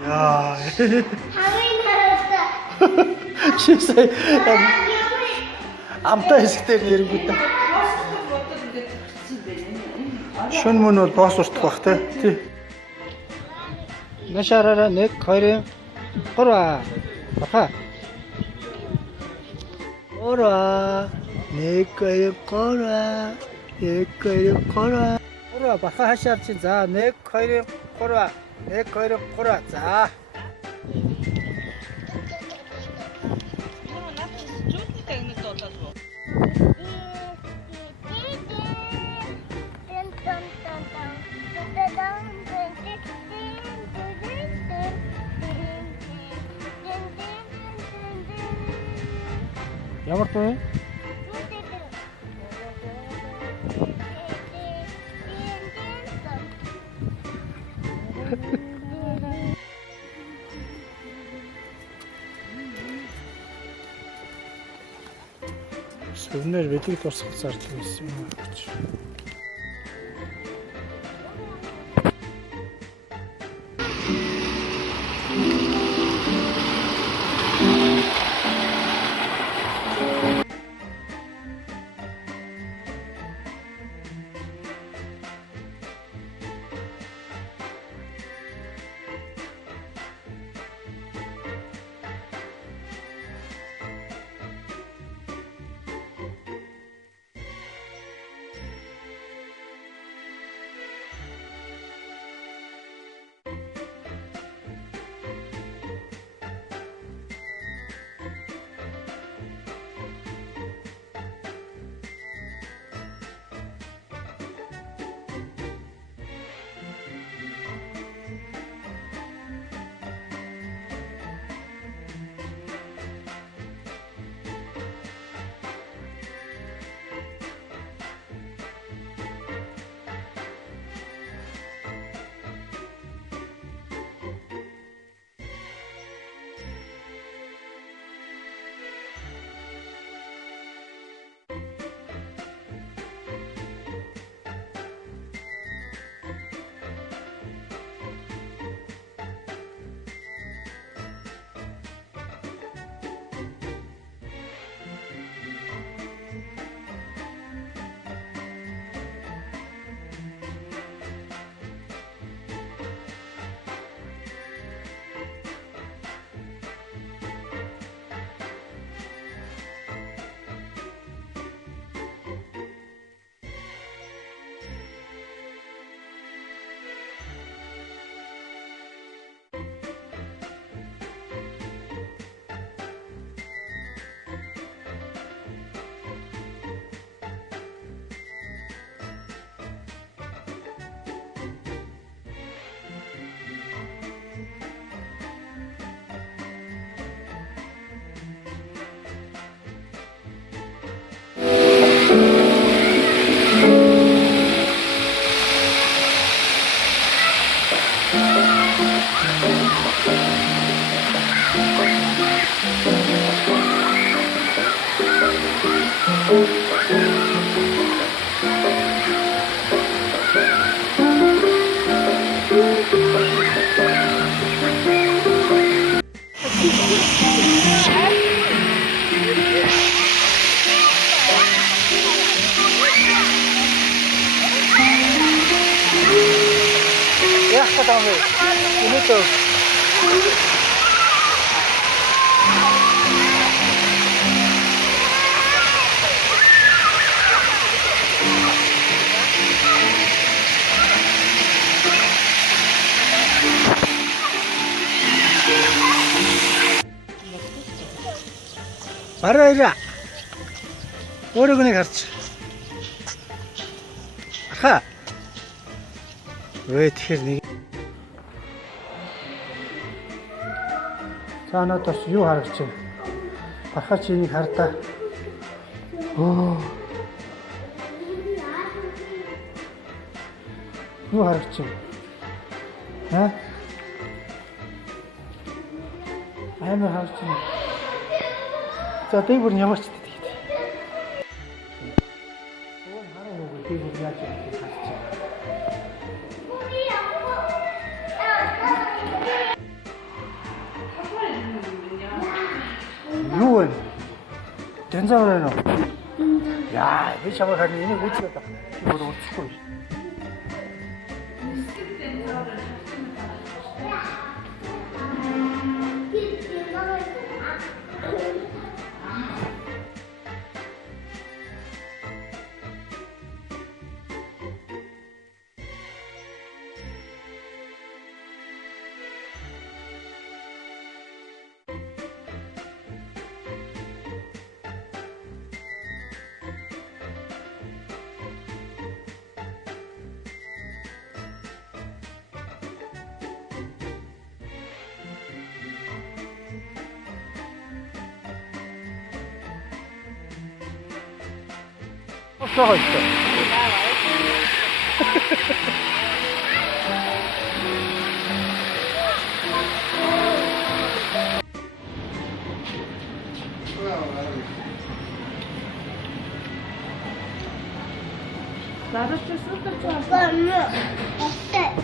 야, 진짜 амтаа хэсэгтэй нэрэнгүүт. Шүн мөн бол босс уртах бах тий. Нашаараа 1 2 3 баха. Ора 1 2 3 1 2 3 3 баха хашаар чи за 1 2 3 1 2 3 за. Ямар тоо? Сүрнэр бидний тусгал зардаг байсан юм гэж. Ini tuh. Baru aja. Udah gini kartu. Aha. Wait here nih. За надаас юу харагч байна? Баха чиний хартаа. Оо. Юу харагч байна? Ха? Амар харагч байна. За дээгүүр ямар ч гэдэг. 이렇게 가르쳐. 유원 된장을 해놓. 야, 이 잡아가니 이네 못 찍었다. 이거로 치고 있어. 썩어 있어. 나도 좀 쑥쑥 좋았어. 어때?